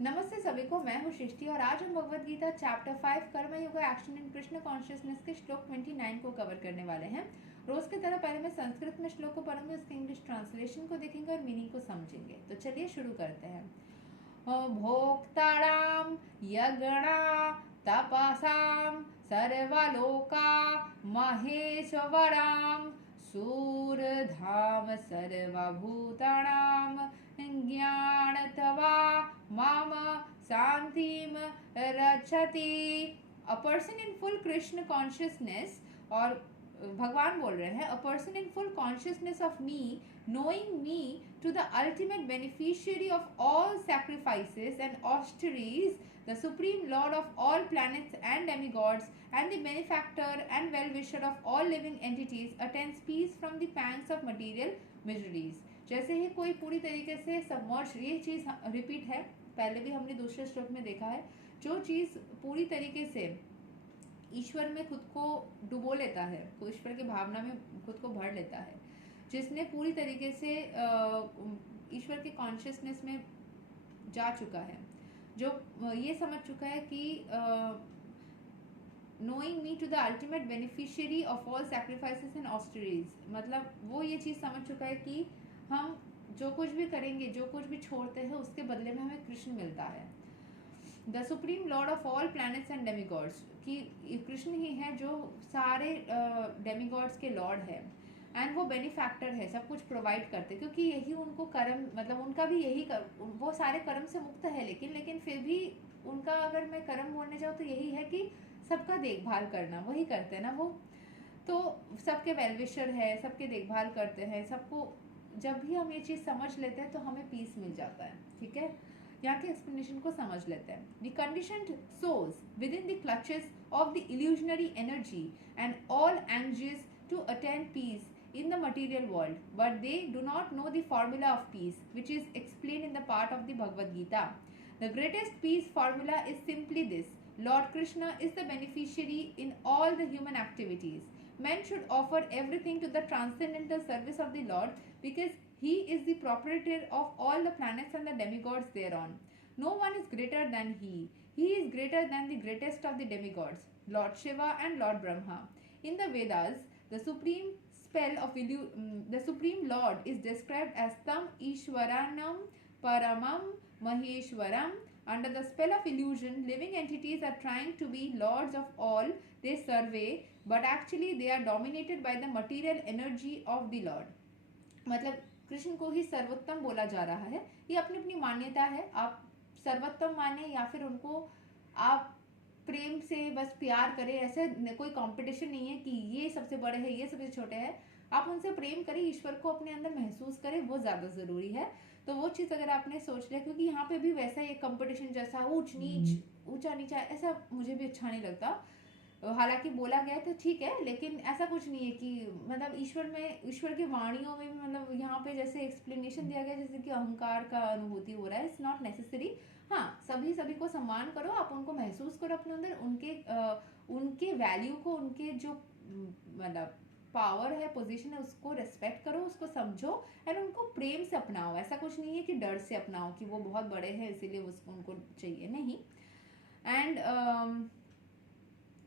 नमस्ते सभी को, मैं हूँ सृष्टि और आज हम भगवद गीता चैप्टर 5 कर्म yoga action in Krishna consciousness के श्लोक 29 को कवर करने वाले हैं। रोज की तरह पहले मैं संस्कृत में श्लोक को पढ़ूंगी, उसके इंग्लिश ट्रांसलेशन को देखेंगे और मीनिंग को समझेंगे। तो चलिए शुरू करते हैं। भोक्ताराम यगणा तपसाम सर्वलोका महेश्वराम सूरधाम सर्वभूतानाम ज्ञानतवा माम शांतिम रक्षति। A person in full Krishna consciousness, और भगवान बोल रहे हैं, a person in full consciousness of me, knowing me to the ultimate beneficiary of all sacrifices and austerities, the supreme lord of all planets and demigods, and the benefactor and well-wisher of all living entities, attains peace from the pangs of material miseries। जैसे ही कोई पूरी तरीके से submerge, ये चीज repeat है, पहले भी हमने दूसरे श्लोक में देखा है, जो चीज पूरी तरीके से ईश्वर में खुद को डुबो लेता है, ईश्वर की भावना में खुद को भर लेता है, जिसने पूरी तरीके से ईश्वर के कॉन्शियसनेस में जा चुका है, जो ये समझ चुका है कि knowing me to the ultimate beneficiary of all sacrifices and austerities, मतलब वो ये चीज़ समझ चुका है कि हम जो कुछ भी करेंगे, जो कुछ भी छोड़ते हैं, उसके बदले में हमें कृष्ण मिलता है। The supreme Lord of all planets and demigods, कि कृष्ण ही है जो सारे डेमिगॉड्स के लॉर्ड है, एंड वो बेनिफैक्टर है, सब कुछ प्रोवाइड करते, क्योंकि यही उनको कर्म, मतलब उनका भी यही वो सारे कर्म से मुक्त है, लेकिन फिर भी उनका, अगर मैं कर्म बोलने जाऊँ तो यही है कि सबका देखभाल करना, वही करते हैं ना वो। तो सबके वेलविशर है, सबके देखभाल करते हैं, सबको, जब भी हम ये चीज़ समझ लेते हैं तो हमें पीस मिल जाता है। ठीक है, यहाँ के एक्सप्लेनेशन को समझ लेते हैं। The conditioned souls within the clutches of the illusionary energy and all anxious to attain peace in the material world, but they do not know the formula of peace, which is explained in the part of the Bhagavad Gita. The greatest peace formula is simply this: Lord Krishna is the beneficiary in all the human activities. Men should offer everything to the transcendental service of the Lord, because he is the proprietor of all the planets and the demigods thereon. No one is greater than he. He is greater than the greatest of the demigods, Lord Shiva and Lord Brahma. In the Vedas, the supreme lord is described as tam ishwaranam paramam maheshwaram. Under the spell of illusion, living entities are trying to be lords of all they survey, but actually they are dominated by the material energy of the lord. मतलब कृष्ण को ही सर्वोत्तम बोला जा रहा है, ये अपनी अपनी मान्यता है। आप सर्वोत्तम माने या फिर उनको आप प्रेम से बस प्यार करें, ऐसे कोई कंपटीशन नहीं है कि ये सबसे बड़े हैं, ये सबसे छोटे हैं। आप उनसे प्रेम करें, ईश्वर को अपने अंदर महसूस करें, वो ज़्यादा ज़रूरी है। तो वो चीज़ अगर आपने सोच लिया, क्योंकि यहाँ पे भी वैसा ही कंपटीशन जैसा ऊंच नीच, ऊंचा नीचा, ऐसा मुझे भी अच्छा नहीं लगता। हालांकि बोला गया तो ठीक है, लेकिन ऐसा कुछ नहीं है कि मतलब ईश्वर की वाणियों में भी, मतलब यहाँ पे जैसे एक्सप्लेनेशन दिया गया जैसे कि अहंकार का अनुभूति हो रहा है, इट्स नॉट नेसेसरी। हाँ, सभी को सम्मान करो, आप उनको महसूस करो अपने अंदर, उनके वैल्यू को, उनके जो मतलब पावर है, पोजीशन है, उसको रेस्पेक्ट करो, उसको समझो, एंड उनको प्रेम से अपनाओ। ऐसा कुछ नहीं है कि डर से अपनाओ कि वो बहुत बड़े हैं इसीलिए उसको उनको चाहिए, नहीं। And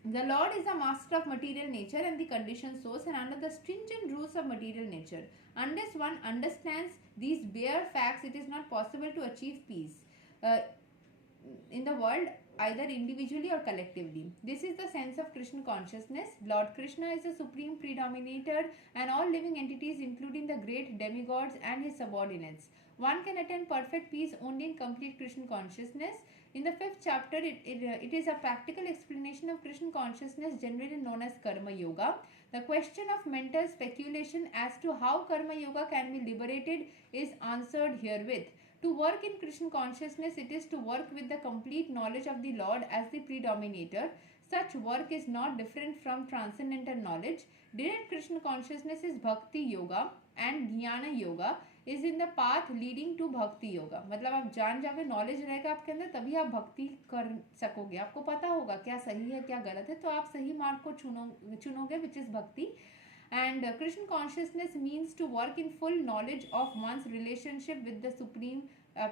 the Lord is the master of material nature and the conditioned souls, and under the stringent rules of material nature. Unless one understands these bare facts, it is not possible to achieve peace in the world, either individually or collectively. This is the sense of Krishna consciousness. Lord Krishna is the supreme predominator, and all living entities, including the great demigods and his subordinates. One can attain perfect peace only in complete Krishna consciousness. In the 5th chapter, it is a practical explanation of Krishna consciousness, generally known as Karma Yoga. The question of mental speculation as to how Karma Yoga can be liberated is answered herewith. To work in Krishna consciousness, it is to work with the complete knowledge of the Lord as the predominator. Such work is not different from transcendental knowledge. Direct Krishna consciousness is Bhakti Yoga, and Jnana Yoga is in the path leading to Bhakti Yoga. मतलब आप जान जाके, knowledge रहेगा आपके अंदर, तभी आप भक्ति कर सकोगे। आपको पता होगा क्या सही है क्या गलत है, तो आप सही मार्ग को चुनोगे, विच इज भक्ति। And Krishna consciousness means to work in full knowledge of one's relationship with the supreme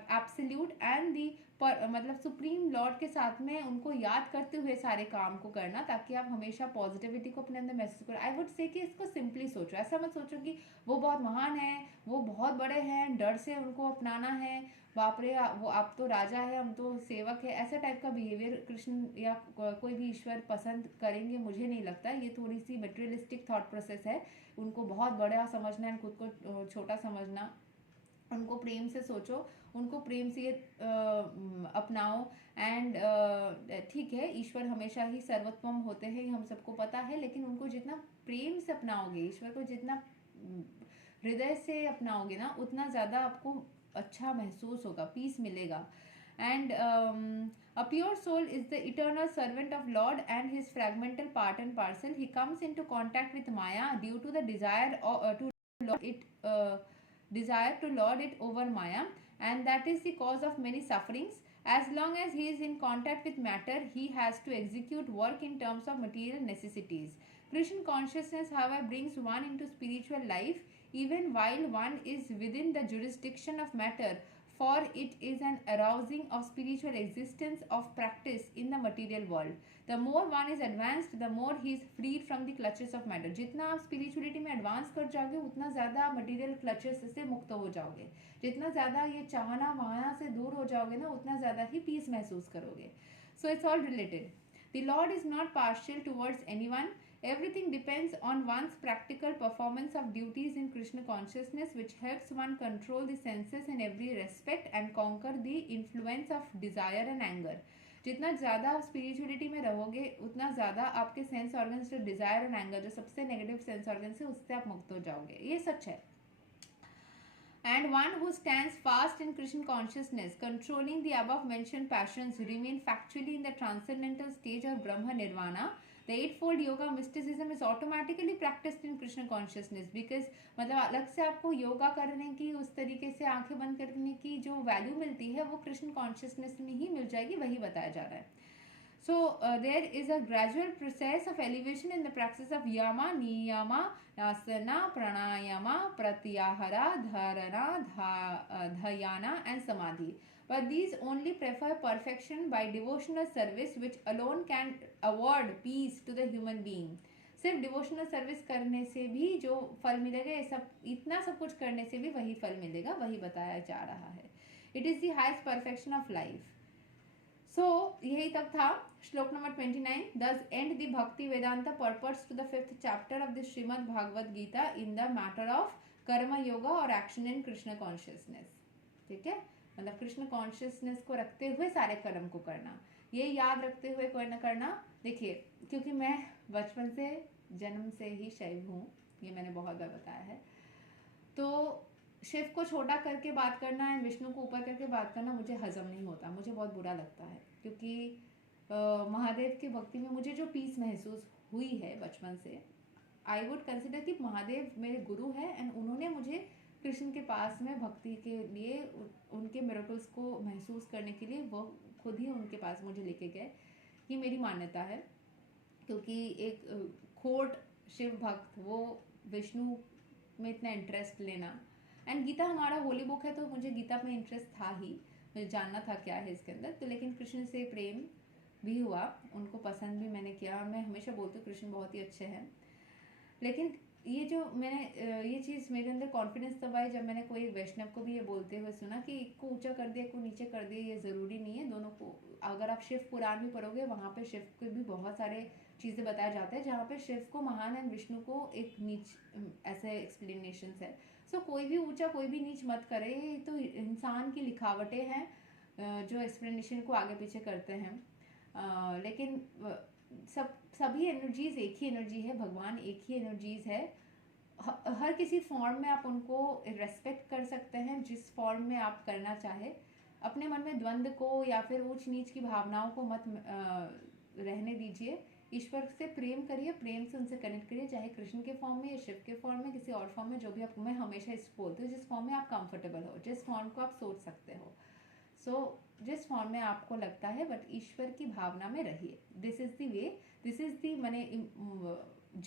absolute and the मतलब सुप्रीम लॉर्ड के साथ में उनको याद करते हुए सारे काम को करना, ताकि आप हमेशा पॉजिटिविटी को अपने अंदर महसूस करो। आई वुड से कि इसको सिंपली सोचो, ऐसा मत सोचो कि वो बहुत महान है, वो बहुत बड़े हैं, डर से उनको अपनाना है, बाप रे वो आप तो राजा है, हम तो सेवक है। ऐसा टाइप का बिहेवियर कृष्ण या कोई भी ईश्वर पसंद करेंगे, मुझे नहीं लगता। ये थोड़ी सी मटेरियलिस्टिक थॉट प्रोसेस है, उनको बहुत बड़ा समझना है, खुद को छोटा समझना। उनको प्रेम से सोचो, उनको प्रेम से अपनाओ। एंड ठीक है, ईश्वर हमेशा ही सर्वोत्तम होते हैं, हम सबको पता है, लेकिन उनको जितना प्रेम से अपनाओगे, ईश्वर को जितना हृदय से अपनाओगे ना, उतना ज़्यादा आपको अच्छा महसूस होगा, पीस मिलेगा। And a pure soul is the eternal servant of Lord and his fragmental part and parcel. He comes into contact with Maya due to the desire to lord it over Maya, and that is the cause of many sufferings. As long as he is in contact with matter, he has to execute work in terms of material necessities. Krishna consciousness, however, brings one into spiritual life even while one is within the jurisdiction of matter, for it is an arousing of spiritual existence of practice in the material world. The more one is advanced, the more he is freed from the clutches of matter. जितना आप spirituality में advance कर जाओगे, उतना ज़्यादा आप material clutches से मुक्त हो जाओगे। जितना ज़्यादा ये चाहना वहाँ से दूर हो जाओगे ना, उतना ज़्यादा ही peace महसूस करोगे। So it's all related. The Lord is not partial towards anyone. Everything depends on one's practical performance of duties in Krishna consciousness, which helps one control the senses in every respect and conquer the influence of desire and anger. जितना ज़्यादा आप spirituality में रहोगे, उतना ज़्यादा आपके sense organs जो desire and anger, जो सबसे नेगेटिव सेंस ऑर्गन्स है, उससे आप मुक्त हो जाओगे। ये सच है। And one who stands fast in Krishna consciousness, controlling the above mentioned passions, remain factually in the transcendental stage of Brahma Nirvana. The eightfold yoga mysticism is automatically practiced in Krishna consciousness, because मतलब अलग से आपको योगा करने की, उस तरीके से आंखें बंद करने की जो वैल्यू मिलती है, वो कृष्ण कॉन्शियसनेस में ही मिल जाएगी, वही बताया जा रहा है। So there is a gradual process of elevation in the practice of yama, niyama, asana, pranayama, pratyahara, dharana, dhyana and samadhi. But these only prefer perfection by devotional service, which alone can award peace to the human being. सिर्फ devotional service करने से भी जो फल मिलेगा, ये सब इतना सब कुछ करने से भी वही फल मिलेगा, वही बताया जा रहा है। It is the highest perfection of life. So यही तक था श्लोक number 29. Thus end the Bhakti Vedanta purports to the 5th chapter of the Srimad Bhagavad Gita in the matter of कर्म योगा और एक्शन इन कृष्ण कॉन्शियसनेस। ठीक है, मतलब Krishna consciousness को रखते हुए सारे कर्म को करना, ये याद रखते हुए कोई ना करना। देखिए, क्योंकि मैं बचपन से जन्म से ही शैव हूँ, ये मैंने बहुत बार बताया है, तो शिव को छोटा करके बात करना एंड विष्णु को ऊपर करके बात करना मुझे हजम नहीं होता, मुझे बहुत बुरा लगता है। क्योंकि महादेव की भक्ति में मुझे जो पीस महसूस हुई है बचपन से, आई वुड कंसिडर कि महादेव मेरे गुरु हैं एंड उन्होंने मुझे कृष्ण के पास में भक्ति के लिए, उनके मिरेकल्स को महसूस करने के लिए वो खुद ही उनके पास मुझे लेके गए। ये मेरी मान्यता है, क्योंकि एक खोट शिव भक्त, वो विष्णु में इतना इंटरेस्ट लेना, एंड गीता हमारा होली बुक है, तो मुझे गीता में इंटरेस्ट था ही, मुझे जानना था क्या है इसके अंदर। तो लेकिन कृष्ण से प्रेम भी हुआ, उनको पसंद भी मैंने किया। मैं हमेशा बोलती हूँ कृष्ण बहुत ही अच्छे हैं, लेकिन ये जो मैंने ये चीज़ मेरे अंदर कॉन्फिडेंस तब आई जब मैंने कोई वैष्णव को भी ये बोलते हुए सुना कि एक को ऊंचा कर दिया, एक को नीचे कर दिया, ये ज़रूरी नहीं है। दोनों को, अगर आप शिव पुराण भी पढ़ोगे, वहाँ पे शिव के भी बहुत सारे चीज़ें बताया जाता है, जहाँ पे शिव को महान एंड विष्णु को एक नीच, ऐसे एक्सप्लेनेशन है। सो कोई भी ऊंचा कोई भी नीच मत करे, तो इंसान की लिखावटें हैं जो एक्सप्लेनेशन को आगे पीछे करते हैं। लेकिन सभी एनर्जीज एक ही एनर्जी है, भगवान एक ही एनर्जीज है। हर किसी फॉर्म में आप उनको रेस्पेक्ट कर सकते हैं, जिस फॉर्म में आप करना चाहे। अपने मन में द्वंद्व को या फिर ऊंच नीच की भावनाओं को मत रहने दीजिए। ईश्वर से प्रेम करिए, प्रेम से उनसे कनेक्ट करिए, चाहे कृष्ण के फॉर्म में या शिव के फॉर्म में, किसी और फॉर्म में, जो भी आप, मैं हमेशा इसको बोलती हूँ, जिस फॉर्म में आप कंफर्टेबल हो, जिस फॉर्म को आप सोच सकते हो, जिस फॉर्म में आपको लगता है, बट ईश्वर की भावना में रहिए। This is the way, this is the मैंने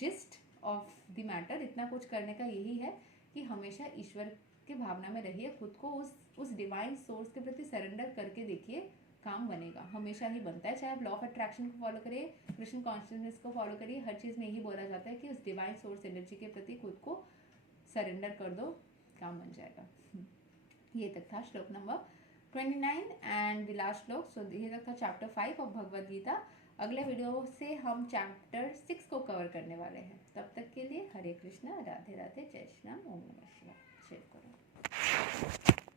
जिस्ट ऑफ द मैटर। इतना कुछ करने का यही है कि हमेशा ईश्वर की भावना में रहिए, खुद को उस डिवाइन सोर्स के प्रति सरेंडर करके देखिए, काम बनेगा, हमेशा ही बनता है। चाहे आप लॉ ऑफ अट्रैक्शन को फॉलो करिए, कृष्ण कॉन्शियसनेस को फॉलो करिए, हर चीज़ में यही बोला जाता है कि उस डिवाइन सोर्स एनर्जी के प्रति खुद को सरेंडर कर दो, काम बन जाएगा। ये तक था श्लोक नंबर 29 एंड द लास्ट श्लोक। सो ये तक था चैप्टर 5 ऑफ भगवद गीता। अगले वीडियो से हम चैप्टर 6 को कवर करने वाले हैं। तब तक के लिए हरे कृष्णा, राधे राधे, जय श्री राम, ओम नमः शिवाय। शेयर करो।